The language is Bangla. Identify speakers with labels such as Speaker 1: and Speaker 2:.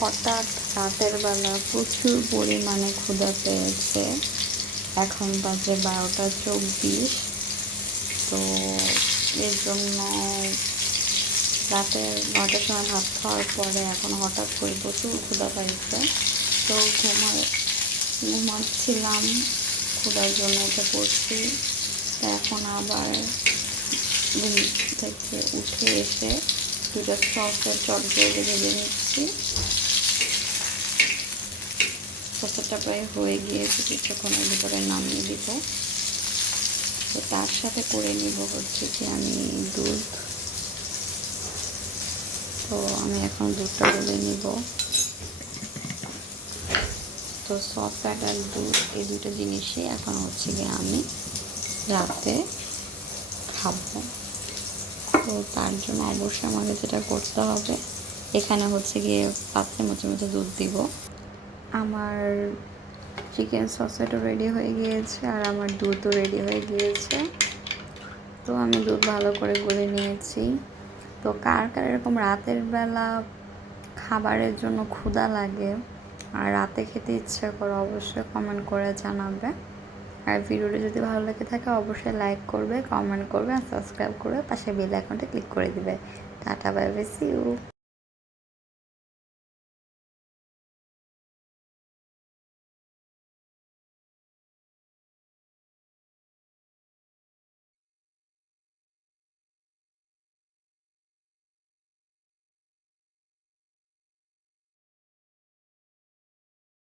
Speaker 1: হঠাৎ রাতের বেলা প্রচুর পরিমাণে ক্ষুধা পেয়েছে। এখন বাজে বারোটা চব্বিশ। তো এর জন্য রাতে নটার সময় ভাত খাওয়ার পরে এখন হঠাৎ করে প্রচুর ক্ষুধা পাইছে। তো ঘুমা ঘুমাচ্ছিলাম, ক্ষুধার জন্য উঠে পড়ছি। এখন আবার ঘুম থেকে উঠে এসে দুটো সসের চটগুলো ভেজে নিচ্ছি। সসটা প্রায় হয়ে গিয়েছে কিছুক্ষণের ভিতরে নামিয়ে দিব। তো তার সাথে করে নিব হচ্ছে কি আমি দুধ। তো আমি এখন দুধটা বলে নিব। তো সস আর দুধ এই দুটো জিনিসই এখন হচ্ছে গিয়ে আমি রাতে খাব। তো তার জন্য অবশ্যই আমাকে যেটা করতে হবে, এখানে হচ্ছে গিয়ে পাত্রে মুচে মুচে দুধ দিব। আমার চিকেন সসেটও রেডি হয়ে গিয়েছে আর আমার দুধও রেডি হয়ে গিয়েছে। তো আমি দুধ ভালো করে গুলে নিয়েছি। তো কার কার এরকম রাতের বেলা খাবারের জন্য ক্ষুধা লাগে আর রাতে খেতে ইচ্ছে করে অবশ্যই কমেন্ট করে জানাবে। আর ভিডিওটি যদি ভালো লেগে থাকে অবশ্যই লাইক করবে কমেন্ট করবে আর সাবস্ক্রাইব করবে পাশে বেল আইকনটা ক্লিক করে দিবে। Tata bye bye see you